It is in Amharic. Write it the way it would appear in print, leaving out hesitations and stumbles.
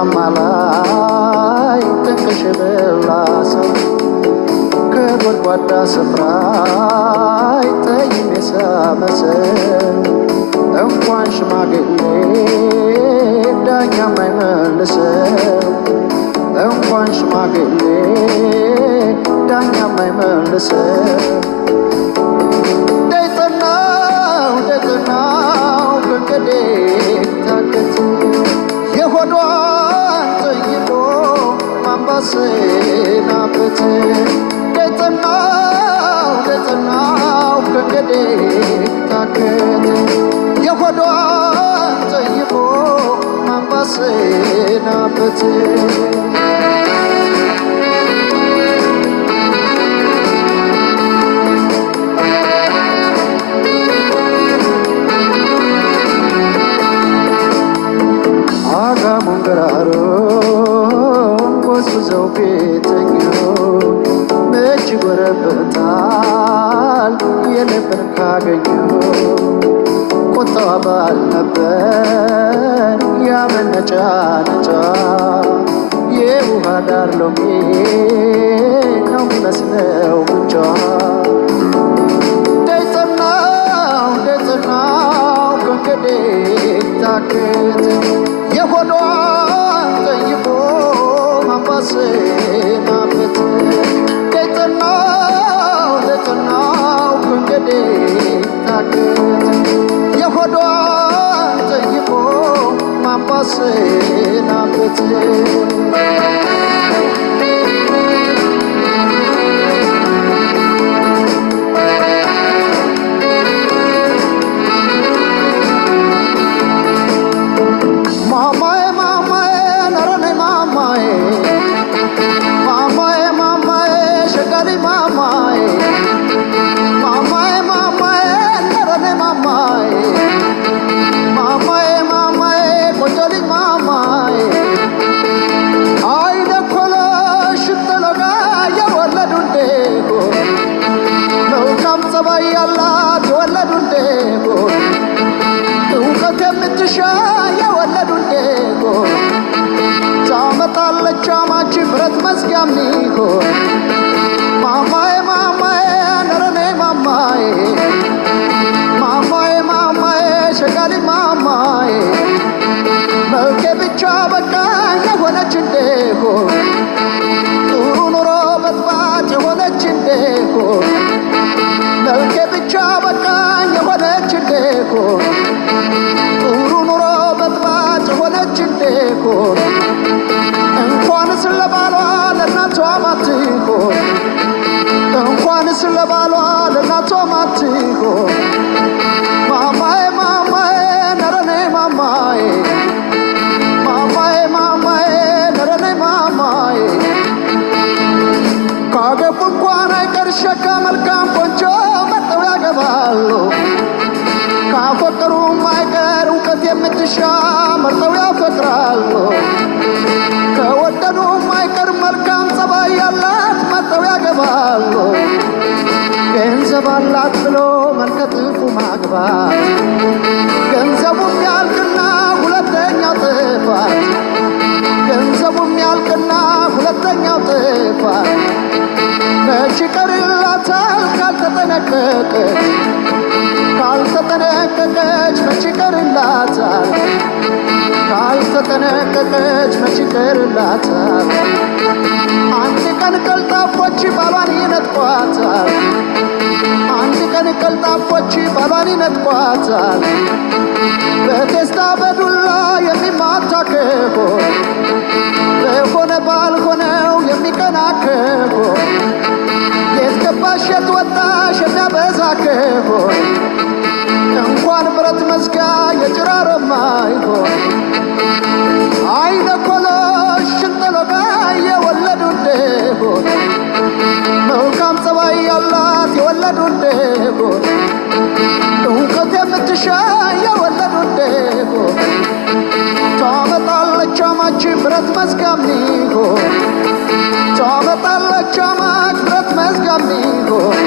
ማማላይ ጥንቅሽ ብላሰ ከጎድጓዳ ስፍራ ጠይም የሳመሰል እንኳን ሽማግሌ ዳኛም አይመልሰው እንኳን ሽማግሌ ዳኛም አይመልሰው ደይጠናው ከንገዴ ታገት የሆዷን ጠይቆ ማንባሰናበት ደይጠናው ከንገዴ ታገት የሆዷን ጠይቆ ማንባሰናበት ጎዝጉዘው ቤተኛው መች ጎረበታል የልብን ካገኘው ቁጣዋ ባል ነበር ያመነጫ ነጫ የውሃ ዳር ሎሚ ነው ሚመስለው ምንጯ ደይጠናው ከንገዴ ታክት የሆዷን ጠይቆ ማንባሰናበት ደይጠናው ከንገዴ ታክት የሆዷን ጠይቆ ማንባሰናበት ቻማች ብረት መዝጊያም ይሆን ማማዬ ነረኔ ማማዬ ሸጋሊ ማማዬ መልኬ ብቻ በቃ የሆነች እንደሆን ጥሩ ኑሮ በጥባት የሆነች እንደሆን መልኬ ብቻ በቃ የሆነች እንደሆን ጥሩ ኑሮ በጥባት የሆነች እንደሆን እንኳንስ ለባሏ ለእናቷ ማትሆን እንኳንስ ለባሏ ለእናቷ ማትሆን ማማዬ ነረኔ ማማዬ ነረኔ ማማዬ ካገቡ እንኳን አይቀር ሸጋ መልካም ቆንጆ መርጠው ያገባሉ ካፈቀሩም አይቀር እውቀት የምትሻ መርጠው ያፈቅራሉ ከወደዱም አይቀር መልካም ጸባይ ያላት መርጠው ያገባሉ ገንዘብ አላት ብሎ መልከ ጥፉ ማግባት ገንዘቡም ያልቅና ሁለተኛው ጥፋት ገንዘቡም ያልቅና ሁለተኛው ጥፋት መች ይቀርላታል ካልተጠነቀቀች መች ይቀርላታል ካልተጠነቀቀች መች ይቀርላታል አንድ ቀን ቀልጣፎች ባሏን ይነጥቋታል አንድ ቀን ቀልጣፎች ባሏን ይነጥቋታል በቴስታ በዱላ የሚማታ ከሆነ በሆነ ባልሆነው የሚቀና ከሆነ የት ገባሽ የት ወጣሽ የሚያበዛ ከሆነ እንኳን ብረት መዝጊያ የጭራሮማ ይሆን አይነ ኮሎሽ ሽንጠሎጋ የወለዱ እንደሆን መልካም ጸባይ ያላት የወለዱ እንደሆን እውቀት የምትሻ የወለዱ እንደሆን ታመጣለች አማች ብረት መዝጊያም ይሆን ታመጣለች አማች ብረት መዝጊያም ይሆን